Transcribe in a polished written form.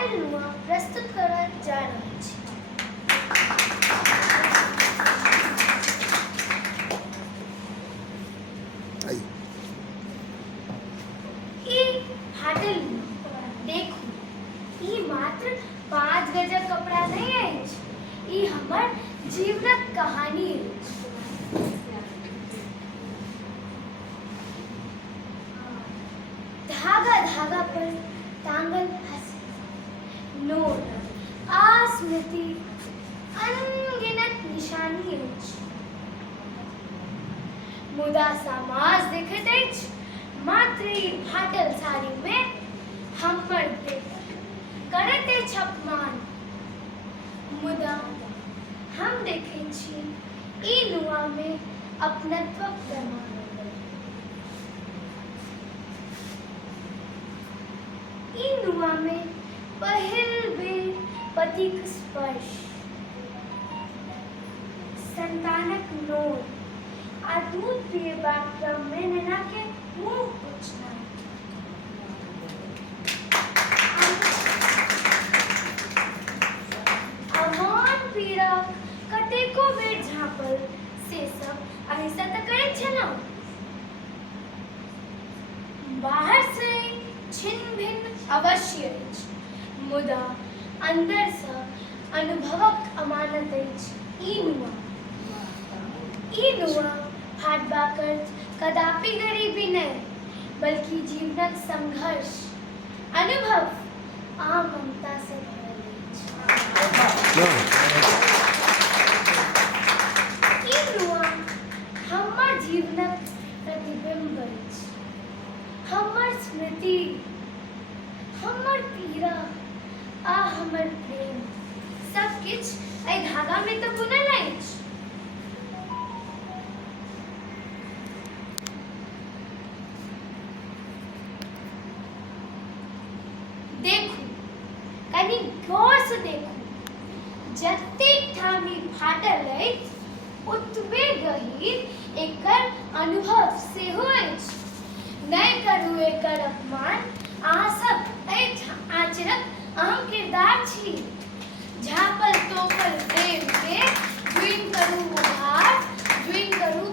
फाटलनुमा प्रस्तुत करवा जा रही है। देखो, ये मात्र 5 गजक कपड़ा नहीं है, ये हमार जीवनक कहानी है। धागा धागा पर टांगल हंसी, नोट स्मृति अनगिनत निशानी है। मुदा समाज देखत अछि मात्र ई फाटल साड़ी में हमर करते छपमान। मुदा हम देखे छी ई नुआ में अपनत्व प्रमाण। ई नुआ में पहिल बेर पतिक स्पर्श, संतानक नोट आ दूध पिएबाक क्रम में नैना के मुँह पोछना। अमान पीड़ा कतेको बेर झाँपल से सब अहिंसा त करैत छलहुँ। बाहर से छिन्न भिन्न अवश्य अछि, मुदा अंदर से अनुभवक अमानत अछि। ई नुआ फाटबाक अर्थ कदापि गरीबी नहीं, बल्कि जीवनक संघर्ष, अनुभव आ ममता से भरल अछि। ई नुआ हमर जीवनक प्रतिबिंब अछि, हमर स्मृति, हमर पीड़ा आ हमर प्रेम सब किछ एहि धागा में तो बुनल अछि। देखू, कनी गौर से देखू, जतेक ठामी फाटल अछि ओतबे गहीर एकर अनुभव सेहो अछि। नहीं करू एकर अपमान, अहाँ सब एहि आचरक अहम किरदार छी। झापल तोपल प्रेम के जुइन करू उधार, जुइन करू